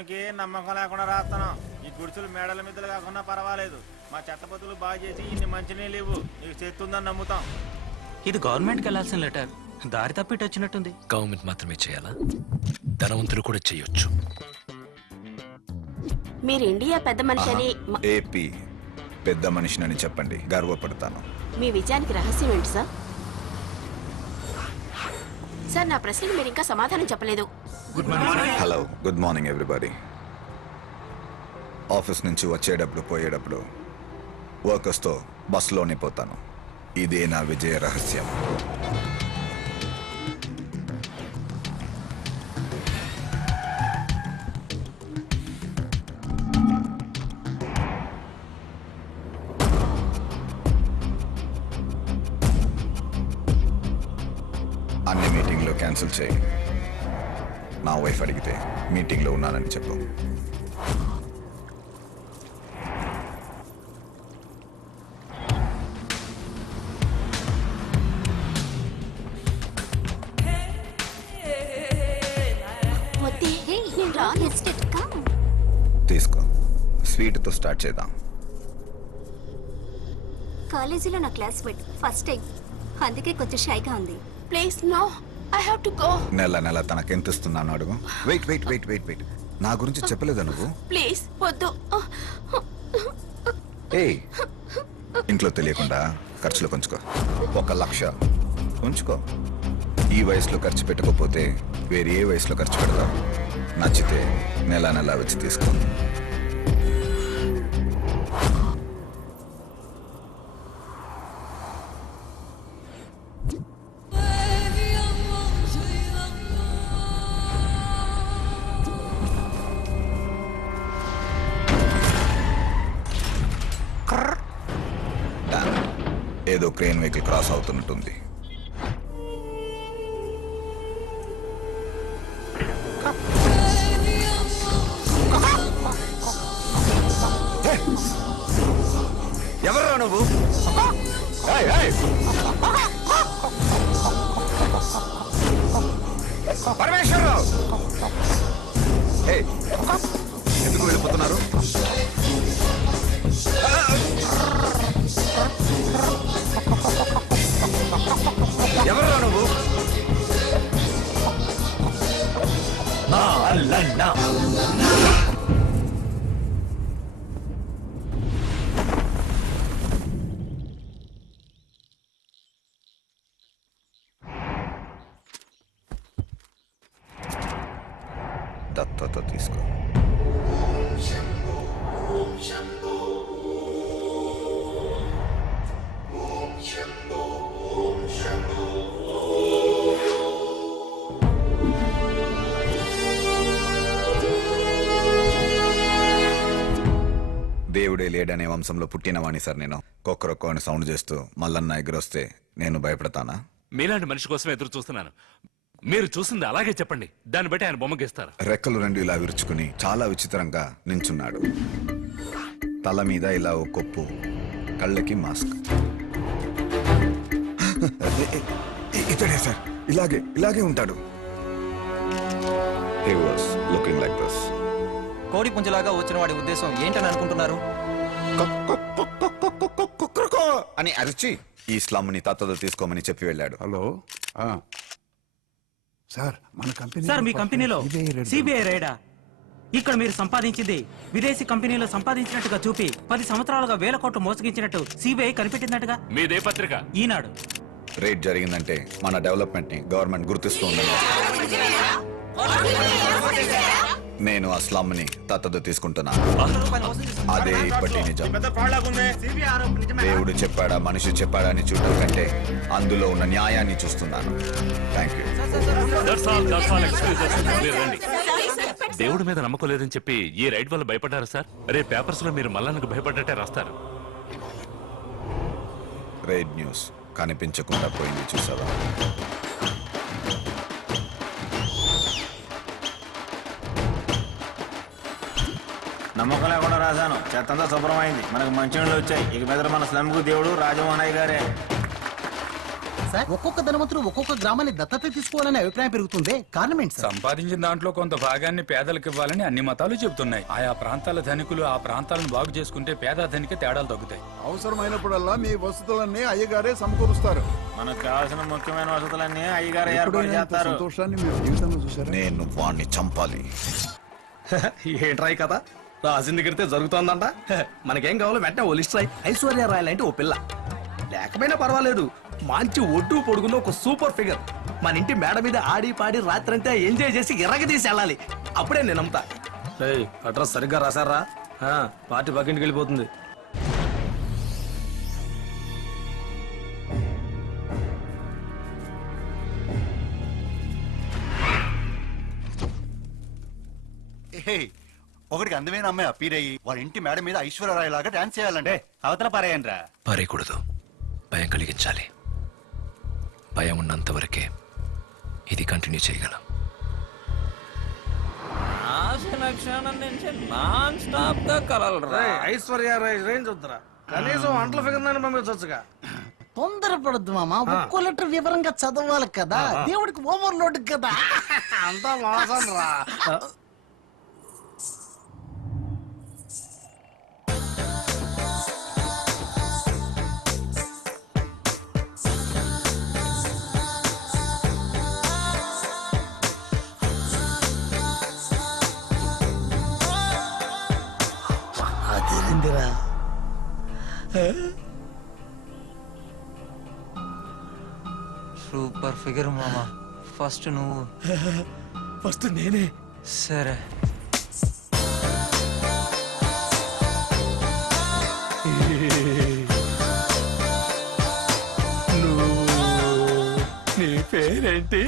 రాయడానికి నమ్మకం లేకుండా రాస్తాను. ఈ గుడిసెలు మేడల మిద్దలు కాకుండా పర్వాలేదు. మా చెత్తపతులు బాగా చేసి ఇన్ని మంచినీళ్ళు ఇవ్వు, నీకు చేస్తుందని నమ్ముతాం. ఇది గవర్నమెంట్కి వెళ్ళాల్సిన లెటర్, దారి తప్పిட்டு వచ్చినట్టుంది. గవర్నమెంట్ మాత్రమే చేయాలా? ధనవంతులు కూడా చేయొచ్చు. మీరు ఇండియా పెద్ద మనిషి అని ఏపీ పెద్ద మనిషినని చెప్పండి, గర్వపడతాను. మీ విజయానికి రహస్యం ఏంటి సార్? సార్, నా ప్రశ్నకు మీరు ఇంకా సమాధానం చెప్పలేదు. Hello, good morning everybody. Office నుంచి వచ్చేటప్పుడు పోయేటప్పుడు వర్కర్స్తో బస్సులోనే పోతాను. ఇదే నా విజయ రహస్యం. అన్ని మీటింగ్లో క్యాన్సిల్ చేయి. నా వైఫ్ అడిగితే మీటింగ్లో ఉన్నానని చెప్పు. తీసుకో, స్వీట్తో స్టార్ట్ చేద్దాం. కాలేజీలో నా క్లాస్మేట్, ఫస్ట్ టైం, అందుకే కొంచెం షైగా ఉంది. Please no, I have to go. నెల తనకెంత ఇస్తున్నాను అడుగు. వెయిట్, నా గురించి చెప్పలేదా నువ్వు? ప్లీజ్ వద్దు. ఏయ్, ఇంట్లో తెలియకుండా ఖర్చులు కొంచుకో. 1,00,000 ఉంచుకో. ఈ వయసులో ఖర్చు పెట్టకపోతే వేరే ఏ వయసులో ఖర్చు పెడతావు? నచ్చితే నెల వచ్చి తీసుకో. ఏదో క్రేన్ వెహికల్ క్రాస్ అవుతున్నట్టుంది. ఎవర్రా నువ్వు? పరమేశ్వరరావు, ఎందుకు వెళ్ళిపోతున్నారు? ఎవర్రా నువ్వు? నా అల్లన్న దత్తత తీసుకో. దేవుడే లేడనే వంశంలో పుట్టినవాణి సార్ నేను. కొక్కరొక్కో అని సౌండ్ చేస్తూ మల్లన్న ఎగురొస్తే నేను భయపడతానా? మీలాంటి మనిషి కోసం ఎదురు చూస్తున్నాను. మీరు చూసింది అలాగే చెప్పండి, దాన్ని బట్టి ఆయన బొమ్మ గీస్తారు. రెక్కలు రెండు ఇలా విరుచుకుని చాలా విచిత్రంగా నించున్నాడు. తల మీద ఇలా ఓ కొప్పు, కళ్ళకి మాస్క్. ఇతడే సార్, ఇలాగే ఉంటాడు. He was looking like this. కోడి పుంజలాగా వచ్చిన వాడి ఉద్దేశం ఏంటని అనుకుంటున్నారు? అని అరిచి ఈ స్లమ్ ని తత్తదో తీసుకోమని చెప్పి వెళ్ళాడు. హలో సార్, మన కంపెనీ సార్, మీ కంపెనీలో సిబిఐ రైడా? ఇక్కడ మీరు సంపాదించింది విదేశీ కంపెనీలో సంపాదించినట్టుగా చూపి 10 సంవత్సరాలుగా వేల కోట్లు మోసగించినట్టు సిబిఐ కనిపెట్టినట్టుగా. మీదే పత్రిక? ఈనాడు. రేట్ జరిగిందంటే మన డెవలప్మెంట్ ని గవర్నమెంట్ గుర్తిస్తూ ఉందని నేను ఆ స్లమ్ ని తత్తదో తీసుకుంటున్నాను. అదే ఇప్పటి నిజం. దేవుడు చెప్పాడా మనిషి చెప్పాడా అని చూడటం కంటే అందులో ఉన్న న్యాయాన్ని చూస్తున్నాను. Thank you. దేవుడి మీద నమ్మకం లేదని చెప్పి ఈ రైడ్ వల్ల భయపడ్డారు సార్? రేపు పేపర్స్ లో మీరు మల్లన్నకు భయపడ్డట్టే రాస్తారు. రైడ్ న్యూస్ కనిపించకుండా పోయింది, చూసావా? నమ్మకం లేకుండా రాశాను. చెత్తంతా శుభ్రమైంది, మనకు మంచి నీళ్ళు వచ్చాయి. ఇక మీద మన స్లమ్కు దేవుడు రాజమోహనయ్య గారే. సార్ ఒక్కొక్క ధనవంతుడు ఒక్కొక్క గ్రామాన్ని దత్తత తీసుకోవాలనే అభిప్రాయం పెరుగుతుంది. కారణం ఏంటి సార్? సంపాదించిన దాంట్లో కొంత భాగాన్ని పేదలకు ఇవ్వాలని అన్ని మతాలు చెబుతున్నాయి. ఆయా ప్రాంతాల ధనికులు ఆ ప్రాంతాలను బాగు చేసుకుంటే పేద ధనిక తేడాలు తగ్గుతాయి. అవసరమైనప్పుడల్లా మీ వసతులన్నీ అయ్యగారే సమకూరుస్తారు. మనకు కావాల్సిన ముఖ్యమైన వసతులన్నీ అయ్యగారు ఏర్పాటు చేస్తారు. సంతోషాన్ని మీరు జీవితంలో చూసారా? నేను వాణ్ణి చంపాలి. ఏంట్రాయి కదా రాసింది కడితే జరుగుతోందంట. మనకేం కావాలో వెంటనే ఓ లిస్ట్ రాయి. ఐశ్వర్య రాయ్ లాంటి ఓ పిల్ల లేకపోయినా పర్వాలేదు, మంచి ఒడ్డు పొడుగులో ఒక సూపర్ ఫిగర్ మన ఇంటి మేడ మీద ఆడి పాడి రాత్రంతా ఎంజాయ్ చేసి ఎర్రగ తీసి వెళ్ళాలి. అప్పుడే నేను నమ్ముతా. అడ్రస్ సరిగ్గా రాశారా? పార్టీ పక్కింటికి వెళ్ళిపోతుంది. ఒకటికి అందమైన అమ్మాయి అపీర్ అయ్యి వాళ్ళ ఇంటి మేడ మీద ఐశ్వర్యరాయ్ లాగా డాన్స్ చేయాలంటే అవతల పారేయండ్రా. పారేయకూడదు, భయం కలిగించాలి. భయం ఉన్నంత వరకే ఇది కంటిన్యూ చేయగలం. ఐశ్వర్య రాయ్ రేంజ్ వద్దురా, కనీసం అంట్ల ఫిగర్ నన్ను పంపించవచ్చుగా. తొందరపడద్దు మామ, ఒక్కో లెటర్ వివరంగా చదవాలి కదా. దేవుడికి ఓవర్లోడ్ కదా. అంతా మోసం రా. అదేందిరా సూపర్ ఫిగర్ మామా. ఫస్ట్ నువ్వు. ఫస్ట్ నేనే. సరే. నీ పేరేంటి?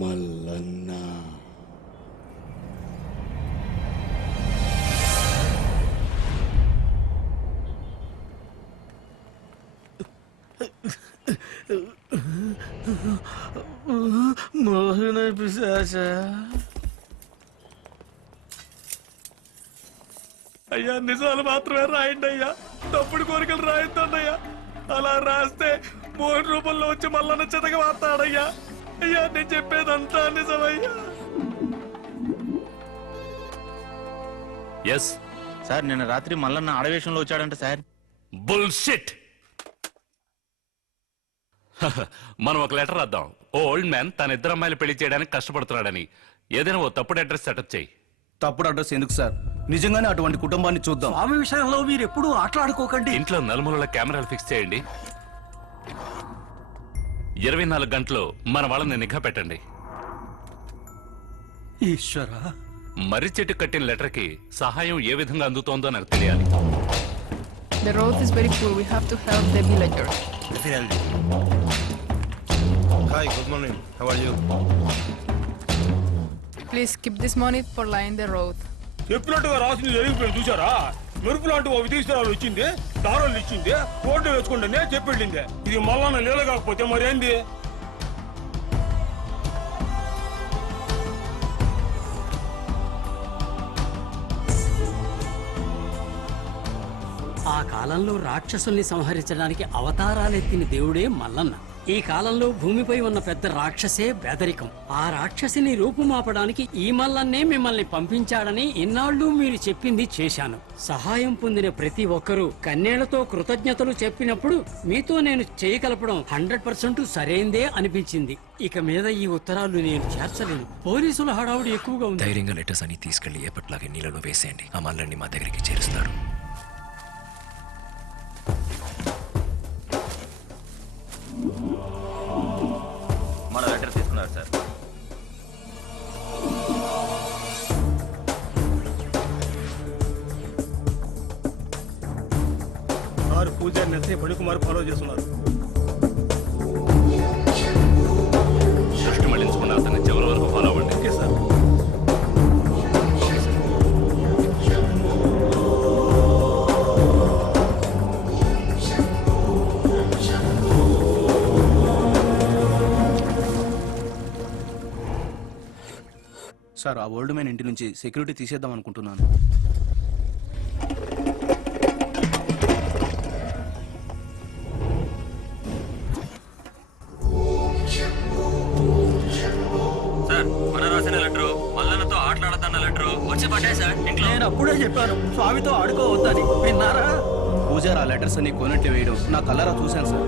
మల్లన్న మోహన పిశాచ. అయ్యా నిజాలు మాత్రమే రాయండి అయ్యా, తప్పుడు కోరికలు రాయొద్దన్నయ్యా. అలా రాస్తే 3 రూపాయల్లో వచ్చి మల్లన్న చెతక వాస్తాడయ్యా. అయ్యా నేను చెప్పేదంతా నిజమయ్యా. ఎస్ సార్ నిన్న రాత్రి మల్లన్న ఆడవేషంలో వచ్చాడంట సార్. బుల్షిట్. మనం ఒక లెటర్ రాద్దాం. ఓ ఓల్డ్ మ్యాన్ తన ఇద్దరు అమ్మాయిలు పెళ్లి చేయడానికి కష్టపడుతున్నాడని. ఏదైనా ఓ తప్పుడు అడ్రస్ సెటప్ చేయి. తప్పుడు అడ్రస్ ఎందుకు సార్? నిజంగానే అటువంటి కుటుంబాన్ని చూద్దాం. స్వామి విషయంలో మీరు ఎప్పుడు ఆటలాడుకోకండి. ఇంట్లో నలుమూలల కెమెరాలు ఫిక్స్ చేయండి. 24 గంటలు మన వాళ్ళని నిఘా పెట్టండి. ఈశ్వరా, మర్రి చెట్టు కట్టిన లెటర్ కి సహాయం ఏ విధంగా అందుతోందో నాకు తెలియాలి. The road is very poor. We have to help the villagers. Hi, good morning. How are you? Please keep this money for line the road. చెప్పినట్టుగా రాసింది జరిగిపోయింది చూసారా? మెరుపు లాంటి ఓ విదేశీరాలు వచ్చింది, దారాలు ఇచ్చింది, రోడ్డు వేసుకోండి చెప్పిళ్ళింది. ఇది మళ్ళా నీళ్ళ కాకపోతే మరేంది? ఆ కాలంలో రాక్షసుల్ని సంహరించడానికి అవతారాలెత్తిన దేవుడే మల్లన్న. ఈ కాలంలో భూమిపై ఉన్న పెద్ద రాక్షసే బెదరికం. ఆ రాక్షసిని రూపుమాపడానికి ఈ మల్లన్నే మిమ్మల్ని పంపించాడని ఇన్నాళ్ళు మీరు చెప్పింది చేశాను. సహాయం పొందిన ప్రతి ఒక్కరూ కన్నేళ్లతో కృతజ్ఞతలు చెప్పినప్పుడు మీతో నేను చేయగలపడం 100% సరైందే అనిపించింది. ఇక మీద ఈ ఉత్తరాలు నేను చేర్చలేను. పోలీసుల హడావుడి ఎక్కువగా ఉంది. ధైర్యంగా లెటర్స్ అని తీసుకెళ్లి ఎప్పటిలాగే నీళ్ళలో వేసేయండి. ఆ మల్లన్ని మా దగ్గరికి చేరుస్తారు. మన లెటర్ తీసుకున్నారు సార్. సార్ పూజారి నెత్తే పణికుమార్ ఫాలో చేస్తున్నారు. దృష్టి మళ్లించకుండా అతన్ని చివరి వరకు ఫాలో అవ్వండి. Okay sir. సార్ ఆ ఓల్డ్ మ్యాన్ ఇంటి నుంచి సెక్యూరిటీ తీసేద్దాం అనుకుంటున్నాను. సార్ మన రాసిన లెటర్ మల్లన్నతో ఆటలాడదన్న లెటర్ వచ్చి పడ్డాయి సార్. నేను అప్పుడే చెప్పాను స్వామితో ఆడుకోవద్దని, విన్నారా? పూజారి ఆ లెటర్స్ అన్ని కొనెట్టి వేయడం నా కలరా చూశాను సార్.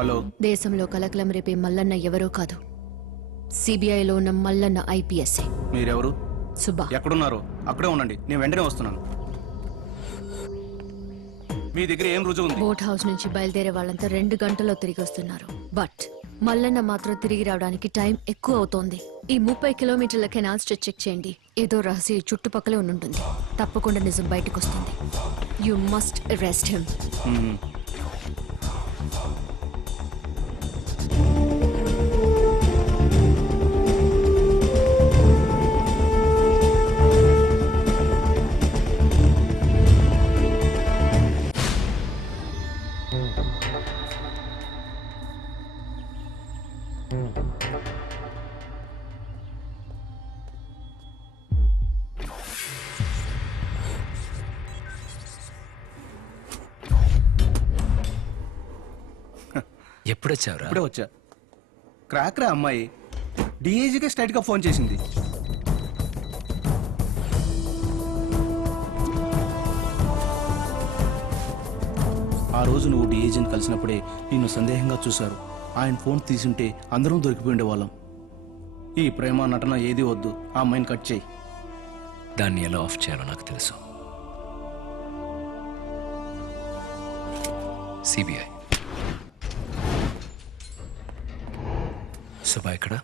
హలో, దేశంలో కలకలం రేపే మల్లన్న ఎవరో కాదు, సిబిఐలో ఉన్న మల్లన్న ఐపీఎస్ఏ. మీరెవరు? సుబ్బా. ఎక్కడున్నారు? అక్కడే ఉండండి, నేను వెంటనే వస్తున్నాను. మీ దగ్గర ఏం రుజువు ఉంది? బోట్ హౌస్ నుంచి బయలుదేరే వాళ్ళంతా 2 గంటల్లో తిరిగి వస్తున్నారు. బట్ మల్లన్న మాత్రం తిరిగి రావడానికి టైం ఎక్కువ అవుతోంది. ఈ 30 కిలోమీటర్ల కెనాల్ స్ట్రెచ్ చెక్ చేయండి. ఏదో రహస్య చుట్టుపక్కలే ఉండుంటుంది. తప్పకుండా నిజం బయటకు వస్తుంది. You must arrest him. ఎప్పుడొచ్చావురా? ఇప్పుడే వచ్చా. క్రాక్రా అమ్మాయి డిఐజీకే స్ట్రైట్ గా ఫోన్ చేసింది. ఆ రోజు నువ్వు డిఐజీని కలిసినప్పుడే నిన్ను సందేహంగా చూశారు. ఆయన ఫోన్ తీసుంటే అందరం దొరికిపోయి ఉండేవాళ్ళం. ఈ ప్రేమ నటన ఏది వద్దు, ఆ అమ్మాయిని కట్ చేయి. దాన్ని ఎలా ఆఫ్ చేయాలో నాకు తెలుసు. సిబిఐ. సుబ్బా ఎక్కడ?